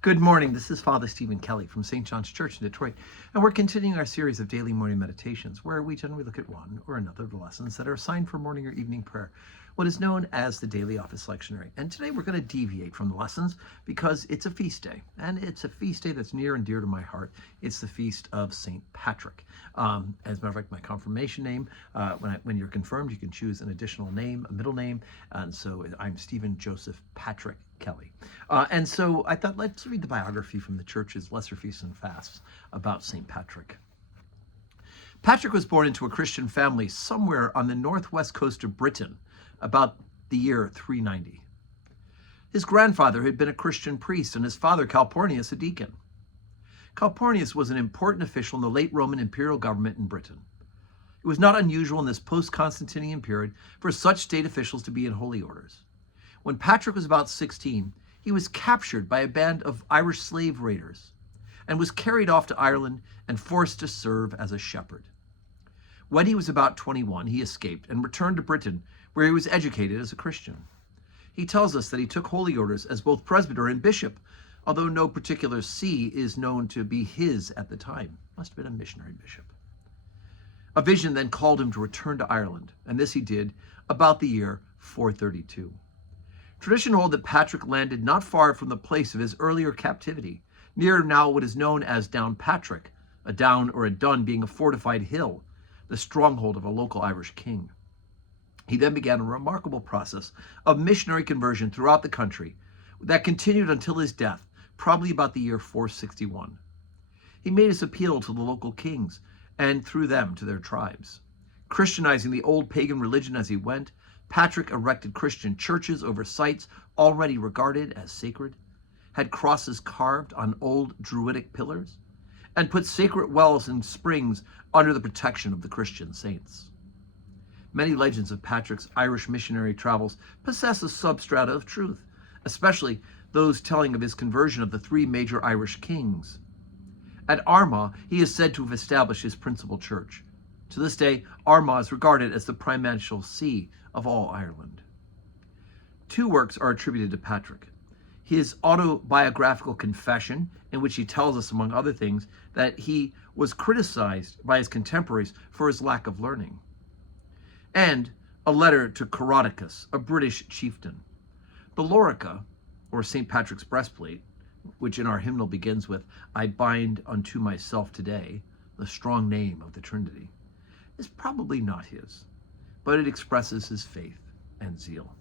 Good morning. This is Father Stephen Kelly from St. John's Church in Detroit, and we're continuing our series of daily morning meditations where we generally look at one or another of the lessons that are assigned for morning or evening prayer, what is known as the daily office lectionary. And today we're going to deviate from the lessons because it's a feast day, and it's a feast day that's near and dear to my heart. It's the feast of St. Patrick. As a matter of fact, my confirmation name, when you're confirmed, you can choose an additional name, a middle name, and so I'm Stephen Joseph Patrick Kelly. And so I thought, let's read the biography from the church's Lesser Feasts and Fasts about St. Patrick. Patrick was born into a Christian family somewhere on the northwest coast of Britain, about the year 390. His grandfather had been a Christian priest and his father, Calpurnius, a deacon. Calpurnius was an important official in the late Roman imperial government in Britain. It was not unusual in this post-Constantinian period for such state officials to be in holy orders. When Patrick was about 16, he was captured by a band of Irish slave raiders and was carried off to Ireland and forced to serve as a shepherd. When he was about 21, he escaped and returned to Britain, where he was educated as a Christian. He tells us that he took holy orders as both presbyter and bishop, although no particular see is known to be his at the time. Must have been a missionary bishop. A vision then called him to return to Ireland, and this he did about the year 432. Tradition holds that Patrick landed not far from the place of his earlier captivity, near now what is known as Downpatrick, a down or a dun being a fortified hill, the stronghold of a local Irish king. He then began a remarkable process of missionary conversion throughout the country that continued until his death, probably about the year 461. He made his appeal to the local kings and through them to their tribes. Christianizing the old pagan religion as he went, Patrick erected Christian churches over sites already regarded as sacred, had crosses carved on old Druidic pillars, and put sacred wells and springs under the protection of the Christian saints. Many legends of Patrick's Irish missionary travels possess a substrata of truth, especially those telling of his conversion of the three major Irish kings. At Armagh, he is said to have established his principal church. To this day, Armagh is regarded as the primatial see of all Ireland. Two works are attributed to Patrick. His autobiographical confession, in which he tells us, among other things, that he was criticized by his contemporaries for his lack of learning, and a letter to Coroticus, a British chieftain. The lorica, or St. Patrick's breastplate, which in our hymnal begins with, "I bind unto myself today the strong name of the Trinity," is probably not his, but it expresses his faith and zeal.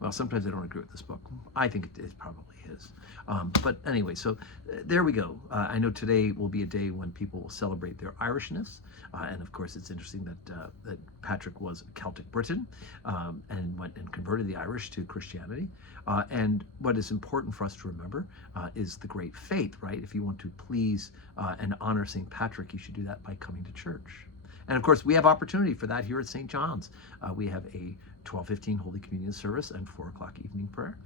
Well, sometimes I don't agree with this book. I think it is probably his. But anyway, so there we go. I know today will be a day when people will celebrate their Irishness. And of course, it's interesting that Patrick was Celtic Briton and went and converted the Irish to Christianity. And what is important for us to remember is the great faith, right? If you want to please and honor St. Patrick, you should do that by coming to church. And of course, we have opportunity for that here at St. John's. We have a 12:15 Holy Communion service and 4 o'clock evening prayer.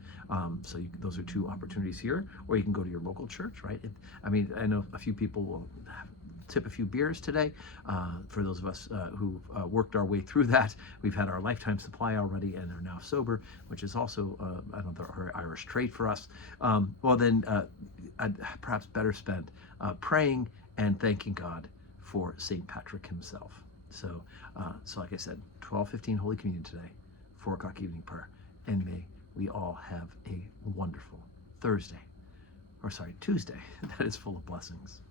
So those are two opportunities here, or you can go to your local church, right? I know a few people will tip a few beers today. For those of us who worked our way through that, we've had our lifetime supply already and are now sober, which is also another Irish trait for us. I'd perhaps better spend praying and thanking God for St. Patrick himself. So like I said, 12:15 Holy Communion today, 4 o'clock evening prayer, and may we all have a wonderful Tuesday that is full of blessings.